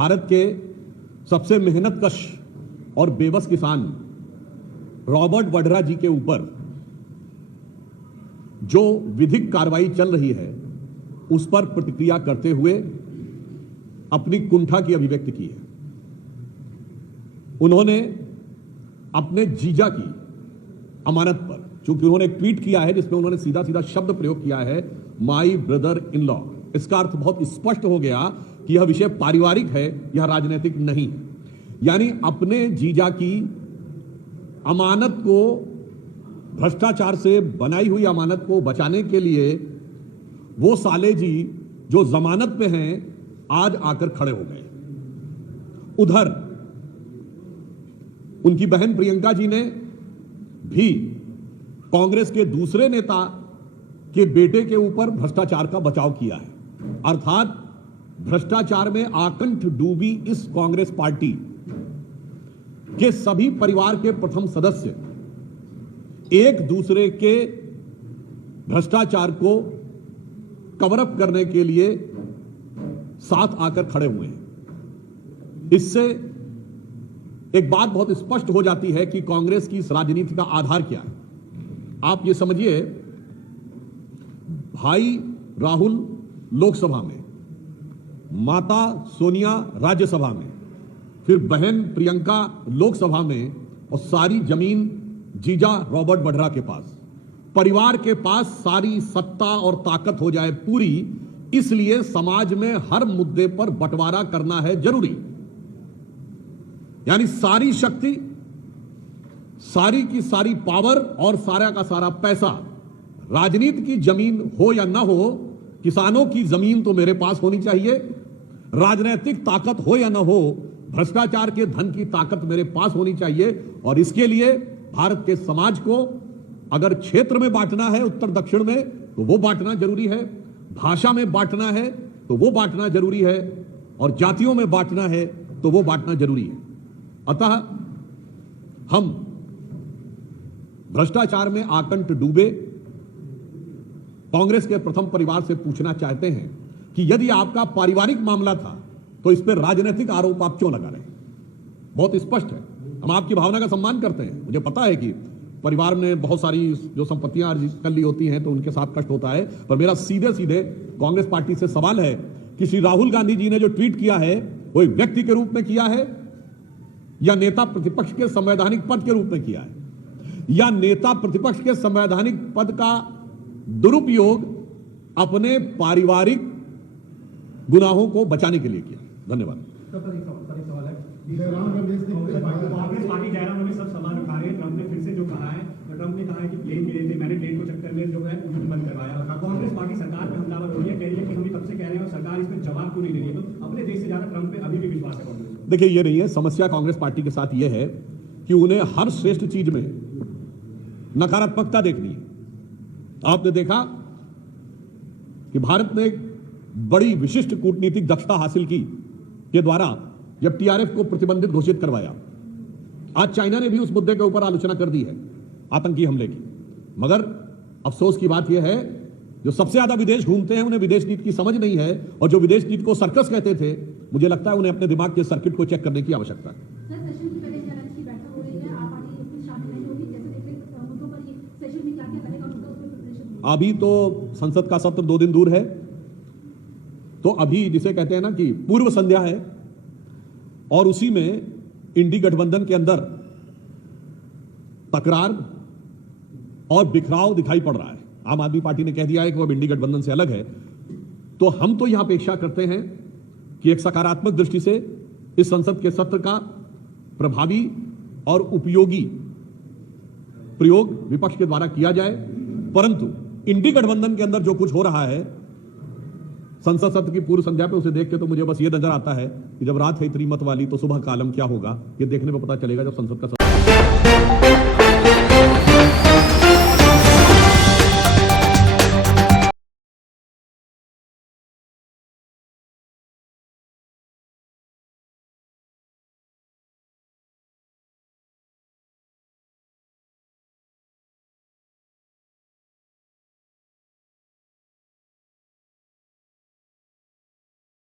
भारत के सबसे मेहनतकश और बेबस किसान रॉबर्ट वड्रा जी के ऊपर जो विधिक कार्रवाई चल रही है उस पर प्रतिक्रिया करते हुए अपनी कुंठा की अभिव्यक्ति की है। उन्होंने अपने जीजा की अमानत पर, चूंकि उन्होंने एक ट्वीट किया है जिसमें उन्होंने सीधा सीधा शब्द प्रयोग किया है माई ब्रदर इन लॉ, इसका अर्थ बहुत स्पष्ट हो गया कि यह विषय पारिवारिक है, यह राजनीतिक नहीं। यानी अपने जीजा की अमानत को, भ्रष्टाचार से बनाई हुई अमानत को बचाने के लिए वो साले जी जो जमानत पे हैं आज आकर खड़े हो गए। उधर उनकी बहन प्रियंका जी ने भी कांग्रेस के दूसरे नेता के बेटे के ऊपर भ्रष्टाचार का बचाव किया है। अर्थात भ्रष्टाचार में आकंठ डूबी इस कांग्रेस पार्टी के सभी परिवार के प्रथम सदस्य एक दूसरे के भ्रष्टाचार को कवर अप करने के लिए साथ आकर खड़े हुए हैं। इससे एक बात बहुत स्पष्ट हो जाती है कि कांग्रेस की इस राजनीति का आधार क्या है। आप ये समझिए, भाई राहुल लोकसभा में, माता सोनिया राज्यसभा में, फिर बहन प्रियंका लोकसभा में, और सारी जमीन जीजा रॉबर्ट वड्रा के पास, परिवार के पास सारी सत्ता और ताकत हो जाए पूरी, इसलिए समाज में हर मुद्दे पर बंटवारा करना है जरूरी। यानी सारी शक्ति, सारी की सारी पावर और सारा का सारा पैसा, राजनीति की जमीन हो या ना हो, किसानों की जमीन तो मेरे पास होनी चाहिए, राजनीतिक ताकत हो या ना हो, भ्रष्टाचार के धन की ताकत मेरे पास होनी चाहिए। और इसके लिए भारत के समाज को अगर क्षेत्र में बांटना है, उत्तर दक्षिण में, तो वो बांटना जरूरी है, भाषा में बांटना है तो वो बांटना जरूरी है, और जातियों में बांटना है तो वो बांटना जरूरी है। अतः हम भ्रष्टाचार में आकंठ डूबे कांग्रेस के प्रथम परिवार से पूछना चाहते हैं कि यदि आपका पारिवारिक मामला था तो इस पर राजनीतिक आरोप आप क्यों लगा रहे हैं। बहुत स्पष्ट है, हम आपकी भावना का सम्मान करते हैं। मुझे पता है कि परिवार में बहुत सारी जो संपत्तियां अर्जित कर ली होती हैं तो उनके साथ कष्ट होता है, पर मेरा सीधे सीधे कांग्रेस पार्टी से सवाल है कि श्री राहुल गांधी जी ने जो ट्वीट किया है वो एक व्यक्ति के रूप में किया है, या नेता प्रतिपक्ष के संवैधानिक पद के रूप में किया है, या नेता प्रतिपक्ष के संवैधानिक पद का दुरुपयोग अपने पारिवारिक गुनाहों को बचाने के लिए किया। धन्यवाद। कांग्रेस पार्टी जयराम रमेश सब सवाल उठा रहे हैं। ट्रंप ने फिर से जो कहा है, ट्रंप ने कहा है कि प्लेन मिले थे, मैंने प्लेन को चक्कर में जो है बंद करवाया। कांग्रेस पार्टी सरकार पे हमलावर हो रही है, कह रही है कि हम कब से कह रहे हैं और सरकार इसमें जवाब क्यों नहीं दे रही है। तो अपने देश से ज्यादा ट्रंप पे अभी भी विश्वास है कांग्रेस। देखिए, ये नहीं है समस्या कांग्रेस पार्टी के साथ यह है कि उन्हें हर श्रेष्ठ चीज में नकारात्मकता देखनी है। आपने देखा कि भारत ने एक बड़ी विशिष्ट कूटनीतिक दक्षता हासिल की के द्वारा जब टीआरएफ को प्रतिबंधित घोषित करवाया। आज चाइना ने भी उस मुद्दे के ऊपर आलोचना कर दी है, आतंकी हमले की। मगर अफसोस की बात यह है, जो सबसे ज्यादा विदेश घूमते हैं उन्हें विदेश नीति की समझ नहीं है, और जो विदेश नीति को सर्कस कहते थे, मुझे लगता है उन्हें अपने दिमाग के सर्किट को चेक करने की आवश्यकता है। अभी तो संसद का सत्र 2 दिन दूर है, तो अभी जिसे कहते हैं ना कि पूर्व संध्या है, और उसी में इंडी गठबंधन के अंदर तकरार और बिखराव दिखाई पड़ रहा है। आम आदमी पार्टी ने कह दिया है कि वह इंडी गठबंधन से अलग है। तो हम तो यह अपेक्षा करते हैं कि एक सकारात्मक दृष्टि से इस संसद के सत्र का प्रभावी और उपयोगी प्रयोग विपक्ष के द्वारा किया जाए। परंतु इंडी गठबंधन के अंदर जो कुछ हो रहा है संसद सत्र की पूर्व संध्या पे, उसे देख के तो मुझे बस ये नजर आता है कि जब रात है इतनी मत वाली तो सुबह का आलम क्या होगा, ये देखने में पता चलेगा जब संसद का